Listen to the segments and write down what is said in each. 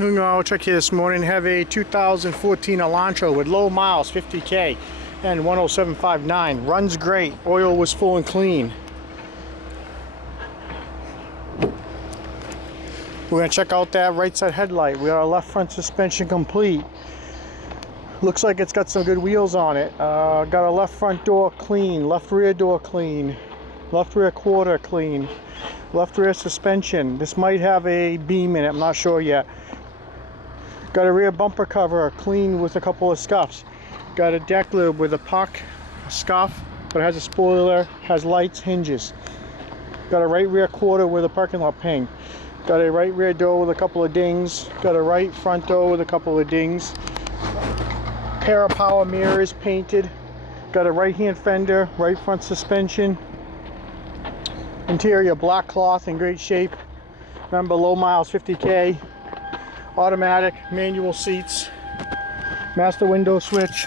New England Auto Check here this morning. Have a 2014 Elantra with low miles, 50K, N10759. Runs great. Oil was full and clean. We're going to check out that right side headlight. We got our left front suspension complete. Looks like it's got some good wheels on it. Got our left front door clean, left rear door clean, left rear quarter clean, left rear suspension. This might have a beam in it, I'm not sure yet. Got a rear bumper cover clean with a couple of scuffs. Got a deck lid with a puck, a scuff, but it has a spoiler, has lights, hinges. Got a right rear quarter with a parking lot ping. Got a right rear door with a couple of dings. Got a right front door with a couple of dings. Pair of power mirrors painted. Got a right hand fender, right front suspension. Interior black cloth in great shape. Remember, low miles, 50K. Automatic, manual seats. Master window switch.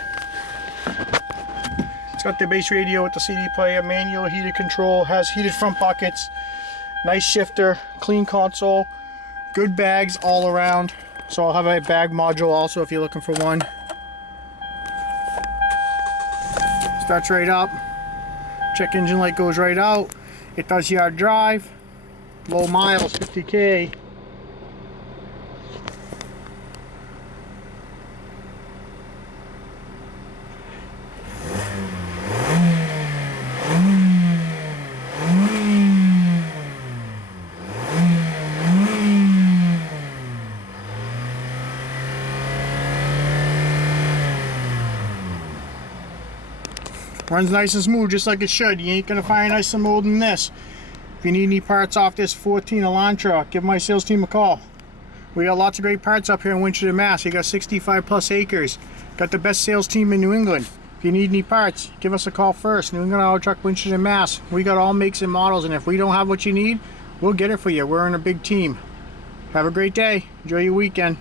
It's got the base radio with the CD player, manual heated control, has heated front buckets. Nice shifter, clean console, good bags all around. So I'll have a bag module also if you're looking for one. Starts right up. Check engine light goes right out. It does yard drive. Low miles, 50K. Runs nice and smooth, just like it should. You ain't gonna find nice and smooth than this. If you need any parts off this 14 Elantra, give my sales team a call. We got lots of great parts up here in Winchester, Mass. We got 65 plus acres. Got the best sales team in New England. If you need any parts, give us a call first. New England Auto Truck, Winchester, Mass. We got all makes and models, and if we don't have what you need, we'll get it for you. We're in a big team. Have a great day. Enjoy your weekend.